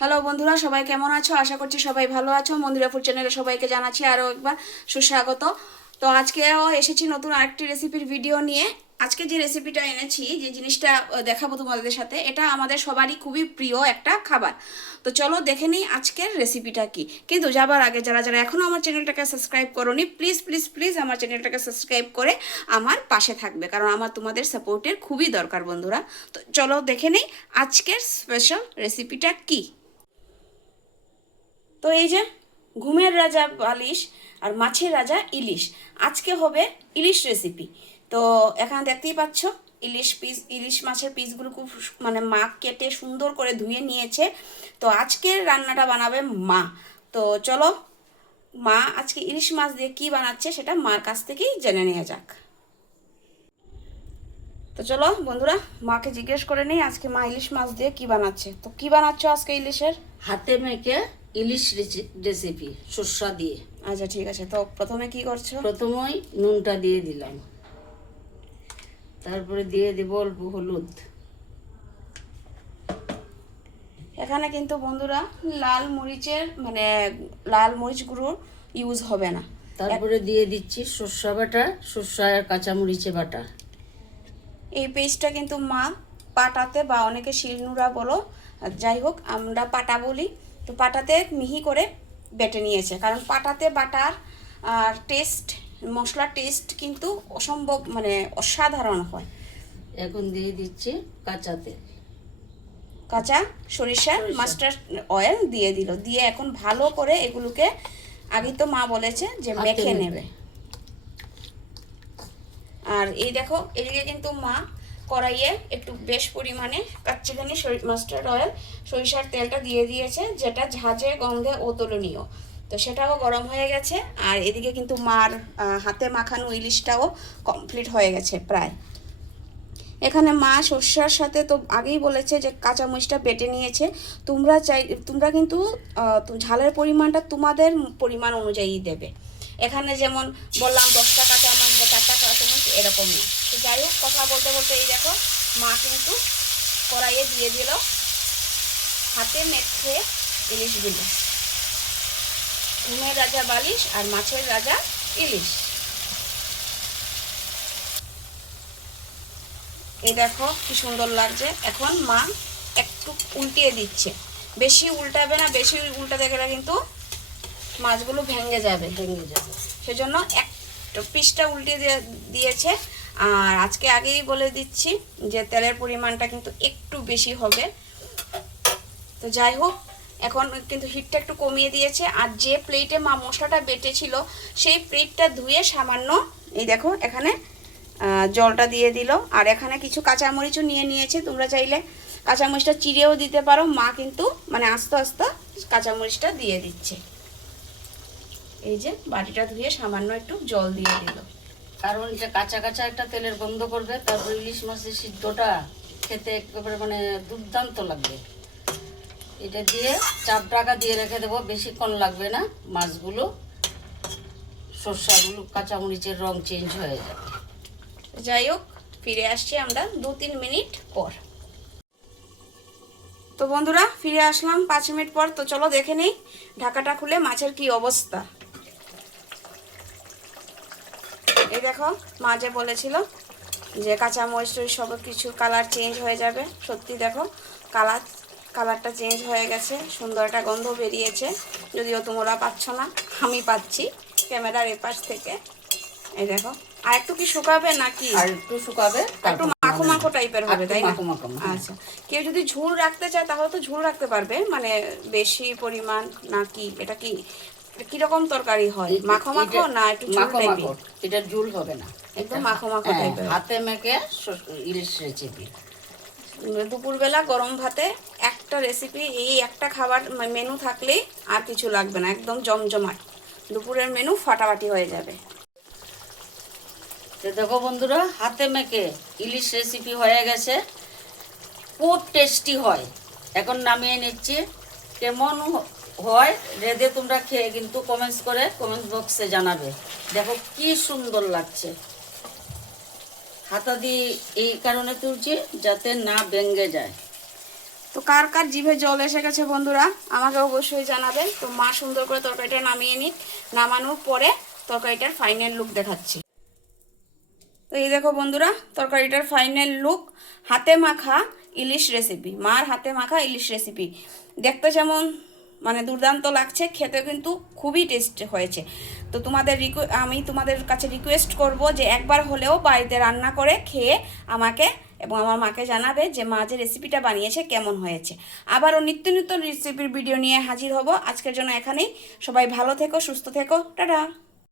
Hello বন্ধুরা, সবাই কেমন আছো? আশা করছি সবাই ভালো আছো। মন্দিরা ফুড চ্যানেলে সবাইকে জানাচ্ছি আরও একবার সুস্বাগত। তো আজকেও এসেছি নতুন আরেকটি রেসিপির ভিডিও নিয়ে। আজকে যে রেসিপিটা এনেছি, যে জিনিসটা দেখাবো তোমাদের সাথে, এটা আমাদের সবারই খুবই প্রিয় একটা খাবার। তো চলো দেখে নিই আজকের রেসিপিটা কি। কিন্তু যাবার আগে, যারা যারা এখনও আমার চ্যানেলটাকে সাবস্ক্রাইব করোনি প্লিজ প্লিজ প্লিজ আমার চ্যানেলটাকে সাবস্ক্রাইব করে আমার পাশে থাকবে, কারণ আমার তোমাদের সাপোর্টের খুবই দরকার, বন্ধুরা। তো চলো দেখে নিই আজকের স্পেশাল রেসিপিটা কী। তো এই যে ঘুমের রাজা বালিশ আর মাছের রাজা ইলিশ। আজকে হবে ইলিশ রেসিপি তো এখানে দেখতেই পাচ্ছ, ইলিশ পিস ইলিশ মাছের পিসগুলো খুব মানে মা কেটে সুন্দর করে ধুয়ে নিয়েছে। তো আজকের রান্নাটা বানাবে মা। তো চলো, মা আজকে ইলিশ মাছ দিয়ে কি বানাচ্ছে সেটা মার কাছ থেকেই জেনে নেওয়া যাক। তো চলো বন্ধুরা, মাকে জিজ্ঞেস করে নেই আজকে মা ইলিশ মাছ দিয়ে কি বানাচ্ছে। তো কি বানাচ্ছ আজকে ইলিশের? হাতে মেখে ইলিশ রেসি- রেসিপি সর্ষা দিয়ে। আচ্ছা ঠিক আছে। তো প্রথমে কি করছ? প্রথমেই নুনটা দিয়ে দিলাম। তারপরে দিয়ে দেব অল্প হলুদ। এখানে কিন্তু বন্ধুরা লাল মরিচের মানে লাল মরিচ গুঁড়ো ইউজ হবে না। তারপরে দিয়ে দিচ্ছি সর্ষা বাটা সর্ষা আর কাঁচা কাঁচামরিচে বাটা। এই পেস্টটা কিন্তু মা পাটাতে বা অনেকে শিলনুরা বলো যাই হোক আমরা পাটা বলি। তো পাটাতে মিহি করে বেটে নিয়েছে। কারণ পাটাতে বাটার আর টেস্ট মশলার টেস্ট কিন্তু অসম্ভব মানে অসাধারণ হয়। এখন দিয়ে দিচ্ছি কাঁচা তেল। কাঁচা সরিষার সরিষা। মাস্টার্ড অয়েল দিয়ে দিল। দিয়ে এখন ভালো করে এগুলোকে আগে তো মা বলেছে যে মেখে। নেবে। আর এই দেখো এদিকে কিন্তু মা কড়াইয়ে একটু বেশ পরিমাণে কাচ্চিখানি মাস্টার্ড অয়েল, সরিষার তেলটা দিয়ে দিয়েছে, যেটা ঝাঁঝে গন্ধে অতুলনীয়। তো সেটাও গরম হয়ে গেছে, আর এদিকে কিন্তু মার হাতে মাখানো ইলিশটাও কমপ্লিট হয়ে গেছে প্রায়। এখানে মা শস্যার সাথে তো আগেই বলেছে যে কাঁচামরিচটা বেটে নিয়েছে। তোমরা চাই, তোমরা কিন্তু ঝালের পরিমাণটা তোমাদের পরিমাণ অনুযায়ী দেবে। এখানে যেমন বললাম দশটা কাঁচামরিচ বা চারটা কাঁচামরিচ, এরকমই। যাই হোক, কথা বলতে বলতে এই দেখো, মা কিন্তু কড়াইয়ে দিয়ে দিল হাতে মেখে ইলিশগুলো। ঘুমের রাজা বালিশ আর মাছের রাজা ইলিশ। এই দেখো কি সুন্দর লাগছে। এখন মা একটু উল্টিয়ে দিচ্ছে। বেশি উল্টাবে না, বেশি উল্টাতে গেলে কিন্তু মাছগুলো ভেঙে যাবে ভেঙে যাবে। সেজন্য একটা পিসটা উল্টে দিয়ে- দিয়েছে। আর আজকে আগেই বলে দিচ্ছি যে তেলের পরিমাণটা কিন্তু একটু বেশি হবে। তো যাই হোক, এখন কিন্তু হিটটা একটু কমিয়ে দিয়েছে। আর যে প্লেটে মা মশলাটা বেটেছিল, সেই প্লেটটা ধুয়ে সামান্য এই দেখো এখানে জলটা দিয়ে দিল। আর এখানে কিছু কাঁচামরিচও নিয়ে নিয়েছে। তোমরা চাইলে কাঁচামরিচটা চিড়েও দিতে পারো। মা কিন্তু মানে আস্তে আস্তে কাঁচামরিচটা দিয়ে দিচ্ছে। এই যে বাটিটা ধুয়ে সামান্য একটু জল দিয়ে দিল। কারণ যে কাঁচা কাঁচা একটা তেলের গন্ধ করবে তারপর ইলিশ মাছের সিদ্ধটা খেতে একেবারে মানে দুর্দান্ত লাগবে। এটা দিয়ে চাপ টাকা দিয়ে রেখে দেবো, বেশিক্ষণ লাগবে না মাছগুলো। সর্ষাগুলো, কাঁচামরিচের রং চেঞ্জ হয়ে যাবে। যাই হোক, ফিরে আসছি আমরা দু তিন মিনিট পর। তো বন্ধুরা, ফিরে আসলাম পাঁচ মিনিট পর। তো চলো দেখে নেই, ঢাকাটা খুলে মাছের কি অবস্থা। এই দেখো মা যে বলেছিল যে কাঁচা মরিচ টরিচ সব কিছু কালার চেঞ্জ হয়ে যাবে। সত্যি দেখো কালার কালারটা চেঞ্জ হয়ে গেছে সুন্দর একটা গন্ধ বেরিয়েছে। যদিও তোমরা পাচ্ছ না আমি পাচ্ছি ক্যামেরার এপাশ থেকে। এই দেখো আর একটু কি শুকাবে নাকি? আর একটু শুকাবে একটু মাখো মাখো টাইপের হবে তাই না? মাখো মাখো। আচ্ছা কেউ যদি ঝুল রাখতে চায় তাহলে তো ঝুল রাখতে পারবে মানে বেশি পরিমাণ নাকি এটা কি কীরকম তরকারি হয়? মাখো মাখো না একটু মাখো মাখো এটা ঝুল হবে না। একদম মাখো মাখো হ্যাঁ, টাইপের। হাতে মেখে ইলিশ রেসিপি দুপুরবেলা গরম ভাতে একটা রেসিপি এই একটা খাবার মেনু থাকলেই আর কিছু লাগবে না একদম জমজমাট। দুপুরের মেনু ফাটাফাটি হয়ে যাবে। তো দেখো বন্ধুরা হাতে মেখে ইলিশ রেসিপি হয়ে গেছে। খুব টেস্টি হয়। এখন নামিয়ে নিচ্ছি। কেমন হয়, রেদে তোমরা খেয়ে কিন্তু কমেন্টস করে কমেন্টস বক্সে জানাবে। দেখো কি সুন্দর লাগছে। হাতা দিয়ে এই কারণে তুলছি যাতে না ভেঙে যায়। তো কার কার জিভে জল এসে গেছে বন্ধুরা, আমাকে অবশ্যই জানাবেন। তো মা সুন্দর করে তরকারিটা নামিয়ে নিক। নামানোর পরে তরকারিটার ফাইনাল লুক দেখাচ্ছি। তো এই দেখো বন্ধুরা, তরকারিটার ফাইনাল লুক হাতে মাখা ইলিশ রেসিপি মার হাতে মাখা ইলিশ রেসিপি দেখতে যেমন মানে দুর্দান্ত লাগছে খেতে কিন্তু খুবই টেস্ট হয়েছে। তো তোমাদের আমি তোমাদের কাছে রিকোয়েস্ট করব যে একবার হলেও বাড়িতে রান্না করে খেয়ে আমাকে এবং আমার মাকে জানাবে যে মা যে রেসিপিটা বানিয়েছে কেমন হয়েছে। আবারও নিত্য নিত্য রেসিপির ভিডিও নিয়ে হাজির হব। আজকের জন্য এখানেই। সবাই ভালো থেকো, সুস্থ থেকো। টাটা!